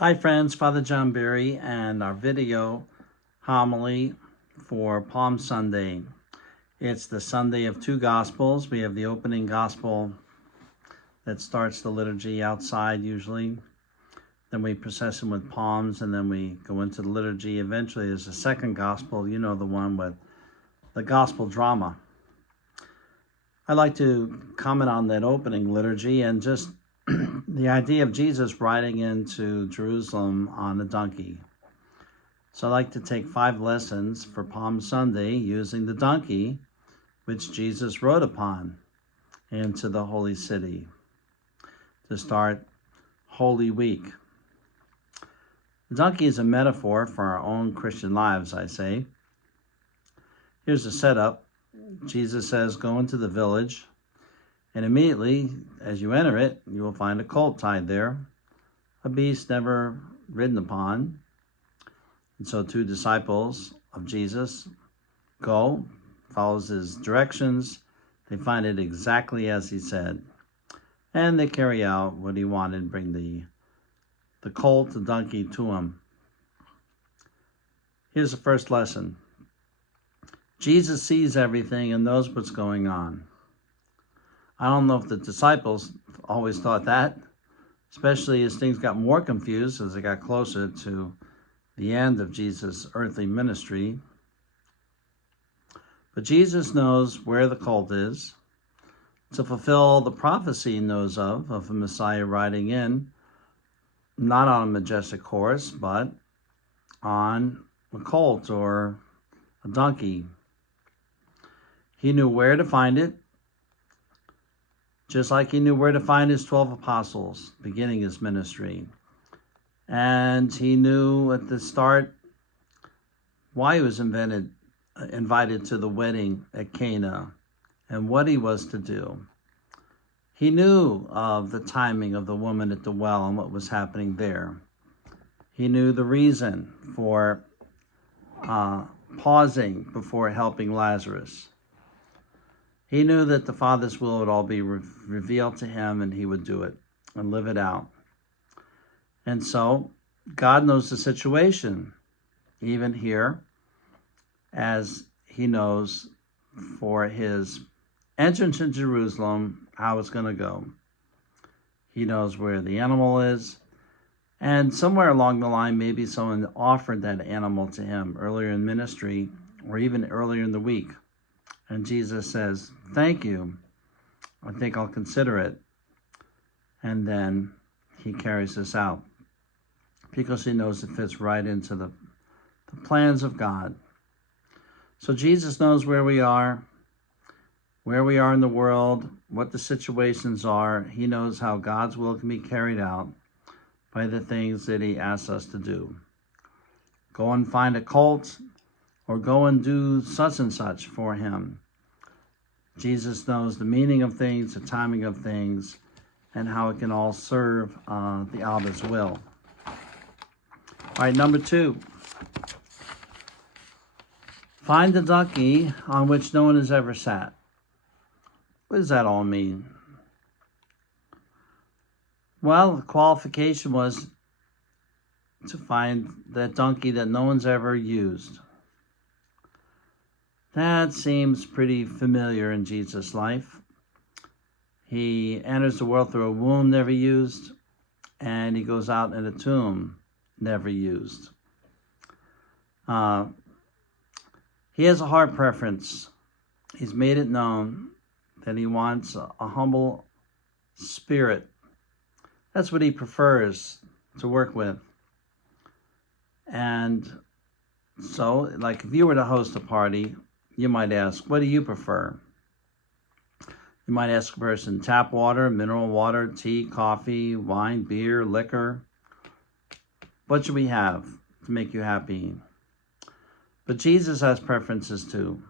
Hi friends, Father John Berry and our video homily for Palm Sunday. It's the Sunday of two Gospels. We have the opening Gospel that starts the liturgy outside usually. Then we procession with palms and then we go into the liturgy. Eventually there's a second Gospel, the one with the Gospel drama. I'd like to comment on that opening liturgy and just the idea of Jesus riding into Jerusalem on a donkey. So I'd like to take 5 lessons for Palm Sunday using the donkey which Jesus rode upon into the holy city to start Holy Week. The donkey is a metaphor for our own Christian lives, I say. Here's the setup. Jesus says, go into the village, and immediately as you enter it, you will find a colt tied there, a beast never ridden upon. And so 2 disciples of Jesus go, follows his directions. They find it exactly as he said. And they carry out what he wanted and bring the colt, the donkey, to him. Here's the first lesson. Jesus sees everything and knows what's going on. I don't know if the disciples always thought that, especially as things got more confused as they got closer to the end of Jesus' earthly ministry. But Jesus knows where the colt is to fulfill the prophecy he knows of a Messiah riding in, not on a majestic horse, but on a colt or a donkey. He knew where to find it, just like he knew where to find his 12 apostles beginning his ministry. And he knew at the start why he was invited to the wedding at Cana and what he was to do. He knew of the timing of the woman at the well and what was happening there. He knew the reason for pausing before helping Lazarus. He knew that the Father's will would all be revealed to him and he would do it and live it out. And so God knows the situation, even here, as he knows for his entrance into Jerusalem, how it's going to go. He knows where the animal is. And somewhere along the line, maybe someone offered that animal to him earlier in ministry or even earlier in the week. And Jesus says, thank you. I think I'll consider it. And then he carries this out because he knows it fits right into the plans of God. So Jesus knows where we are in the world, what the situations are. He knows how God's will can be carried out by the things that he asks us to do. Go and find a colt, or go and do such and such for him. Jesus knows the meaning of things, the timing of things, and how it can all serve the Abba's will. All right, number 2. Find the donkey on which no one has ever sat. What does that all mean? Well, the qualification was to find that donkey that no one's ever used. That seems pretty familiar in Jesus' life. He enters the world through a womb never used, and he goes out in a tomb never used. He has a heart preference. He's made it known that he wants a humble spirit. That's what he prefers to work with. And so, like if you were to host a party, you might ask, what do you prefer? You might ask a person, tap water, mineral water, tea, coffee, wine, beer, liquor. What should we have to make you happy? But Jesus has preferences too.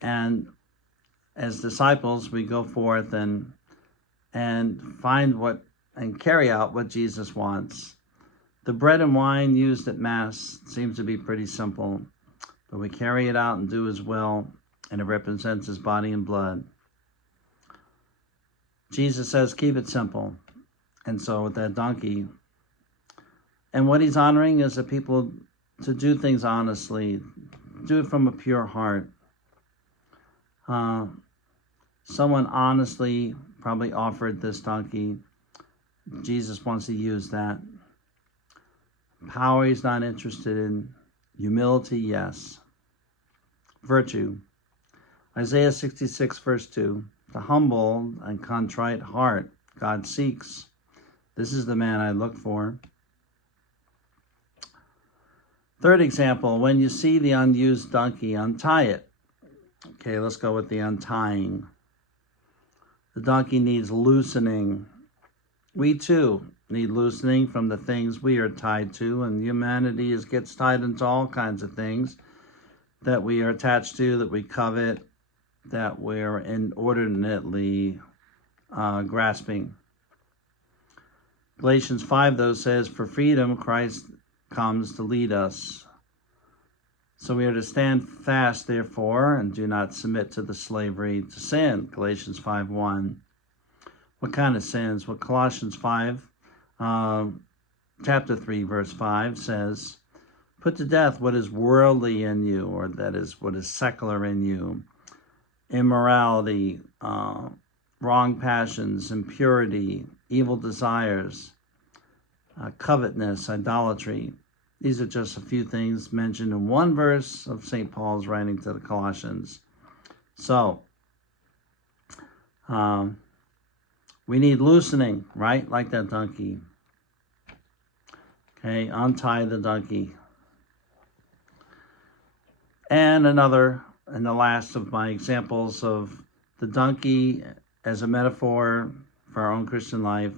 And as disciples, we go forth and find what and carry out what Jesus wants. The bread and wine used at Mass seems to be pretty simple, but we carry it out and do his will, and it represents his body and blood. Jesus says, keep it simple. And so with that donkey, And what he's honoring is the people to do things honestly, do it from a pure heart. Someone honestly probably offered this donkey. Jesus wants to use that. Power he's not interested in. Humility, yes. Virtue. Isaiah 66 verse 2. The humble and contrite heart God seeks. This is the man I look for. Third example, when you see the unused donkey, untie it. Okay, let's go with the untying. The donkey needs loosening. We too need loosening from the things we are tied to, and humanity gets tied into all kinds of things that we are attached to, that we covet, that we're inordinately grasping. Galatians 5, though, says, for freedom Christ comes to lead us. So we are to stand fast, therefore, and do not submit to the slavery to sin. Galatians 5:1. What kind of sins? Well, Colossians 5, chapter 3, verse 5 says, put to death what is worldly in you, or that is what is secular in you. Immorality, wrong passions, impurity, evil desires, covetousness, idolatry. These are just a few things mentioned in one verse of St. Paul's writing to the Colossians. So, we need loosening, right? Like that donkey. Okay, untie the donkey. And another, and the last of my examples of the donkey as a metaphor for our own Christian life.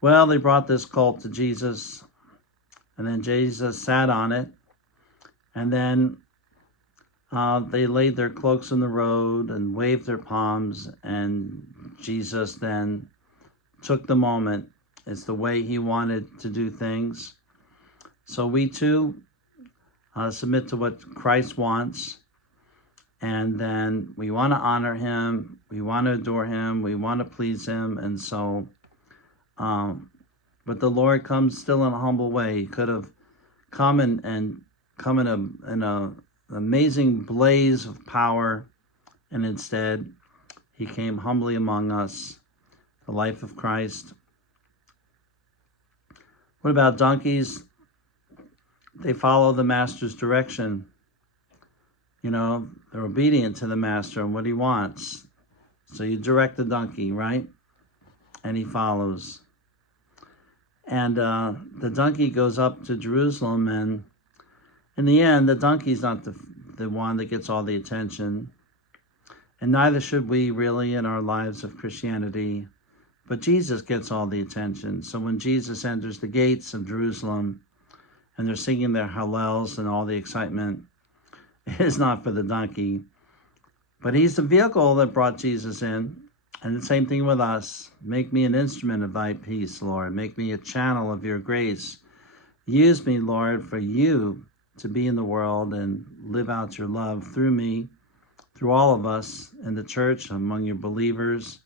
Well, they brought this colt to Jesus, and then Jesus sat on it, and then they laid their cloaks in the road and waved their palms, and Jesus then took the moment. It's the way he wanted to do things. So we too submit to what Christ wants, and then we want to honor him, we want to adore him, we want to please him, and so but the Lord comes still in a humble way. He could have come and come in a amazing blaze of power, and instead he came humbly among us, the life of Christ. What about donkeys? They follow the master's direction. You know, they're obedient to the master and what he wants. So you direct the donkey, right? And he follows. And the donkey goes up to Jerusalem, and in the end, the donkey's not the one that gets all the attention. And neither should we really in our lives of Christianity. But Jesus gets all the attention. So when Jesus enters the gates of Jerusalem, and they're singing their Hallels and all the excitement, it is not for the donkey. But he's the vehicle that brought Jesus in. And the same thing with us. Make me an instrument of thy peace, Lord. Make me a channel of your grace. Use me, Lord, for you to be in the world and live out your love through me, through all of us in the church, among your believers.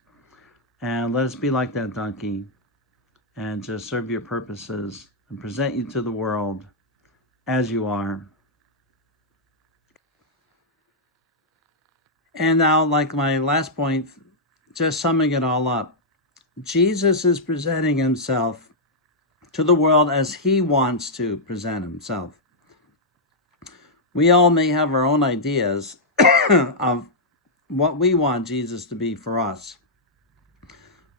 And let us be like that donkey and just serve your purposes and present you to the world as you are. And now, like my last point, just summing it all up, Jesus is presenting himself to the world as he wants to present himself. We all may have our own ideas of what we want Jesus to be for us.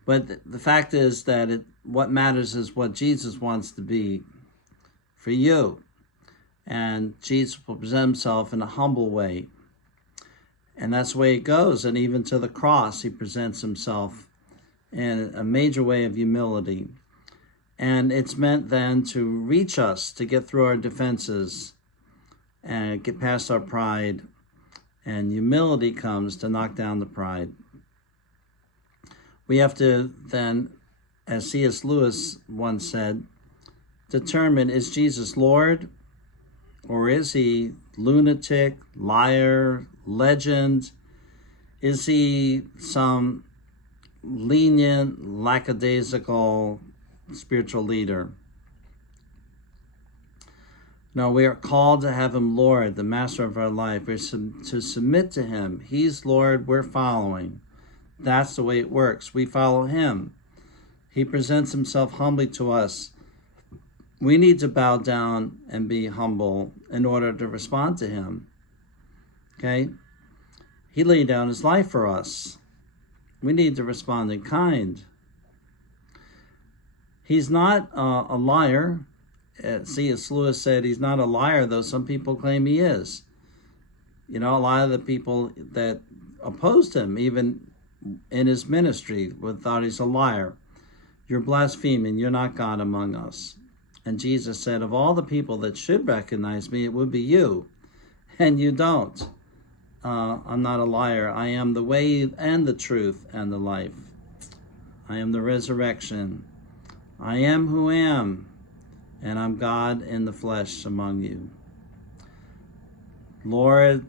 But the fact is that what matters is what Jesus wants to be for you. And Jesus will present himself in a humble way. And that's the way it goes. And even to the cross, he presents himself in a major way of humility. And it's meant then to reach us, to get through our defenses and get past our pride. And humility comes to knock down the pride. We have to then, as C.S. Lewis once said, determine, is Jesus Lord, or is he lunatic, liar, legend? Is he some lenient, lackadaisical spiritual leader? No, we are called to have him Lord, the master of our life. We're to submit to him. He's Lord, we're following. That's the way it works. We follow him. He presents himself humbly to us. We need to bow down and be humble in order to respond to him. Okay? He laid down his life for us. We need to respond in kind. He's not a liar. C.S. Lewis said he's not a liar, though some people claim he is. You know, a lot of the people that opposed him, even in his ministry, thought he's a liar. You're blaspheming. You're not God among us. And Jesus said, of all the people that should recognize me, it would be you. And you don't. I'm not a liar. I am the way and the truth and the life. I am the resurrection. I am who am. And I'm God in the flesh among you. Lord,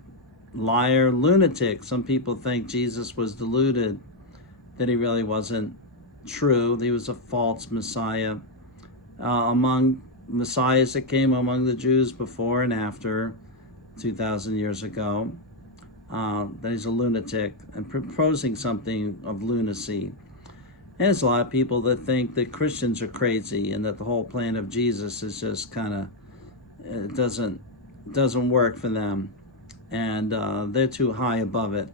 liar, lunatic. Some people think Jesus was deluded, that he really wasn't true. He was a false Messiah. Among messiahs that came among the Jews before and after 2,000 years ago, that he's a lunatic and proposing something of lunacy. And there's a lot of people that think that Christians are crazy and that the whole plan of Jesus is just kind of, it doesn't work for them. And they're too high above it.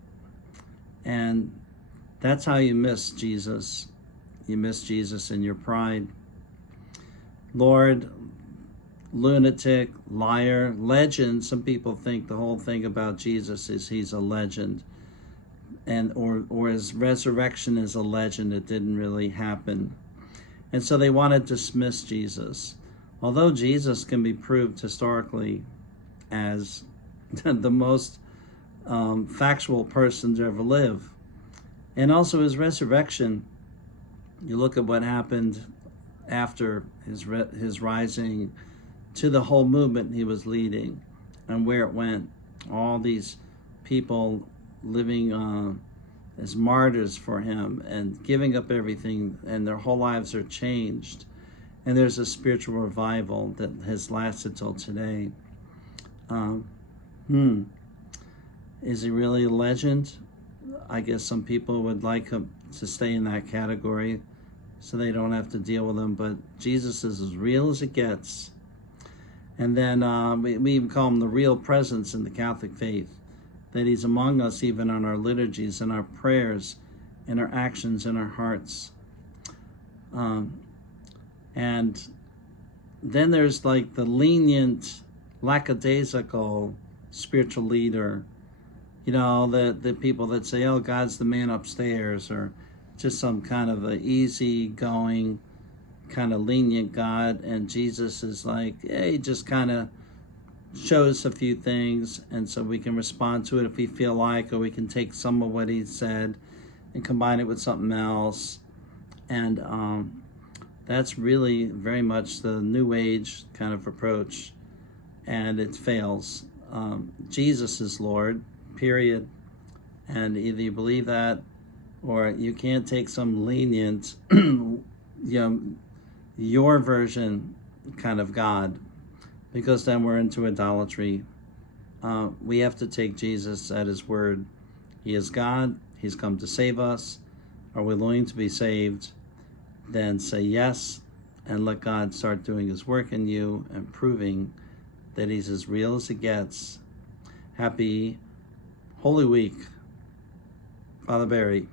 And that's how you miss Jesus. You miss Jesus in your pride. Lord, lunatic, liar, legend. Some people think the whole thing about Jesus is he's a legend, and or his resurrection is a legend. It didn't really happen. And so they want to dismiss Jesus. Although Jesus can be proved historically as the most factual person to ever live. And also his resurrection, you look at what happened after his rising, to the whole movement he was leading and where it went. All these people living as martyrs for him and giving up everything, and their whole lives are changed. And there's a spiritual revival that has lasted till today. Is he really a legend? I guess some people would like him to stay in that category so they don't have to deal with him, but Jesus is as real as it gets. And then we even call him the real presence in the Catholic faith, that he's among us even on our liturgies and our prayers and our actions and our hearts. And then there's like the lenient, lackadaisical spiritual leader, you know, the people that say, oh, God's the man upstairs, or just some kind of a easy-going, kind of lenient God, and Jesus is like, hey, just kind of shows a few things, and so we can respond to it if we feel like, or we can take some of what he said and combine it with something else. And that's really very much the New Age kind of approach, and it fails. Jesus is Lord, period. And either you believe that, or you can't take some lenient, your version kind of God, because then we're into idolatry. We have to take Jesus at his word. He is God. He's come to save us. Are we willing to be saved? Then say yes, and let God start doing his work in you and proving that he's as real as it gets. Happy Holy Week, Father Barry.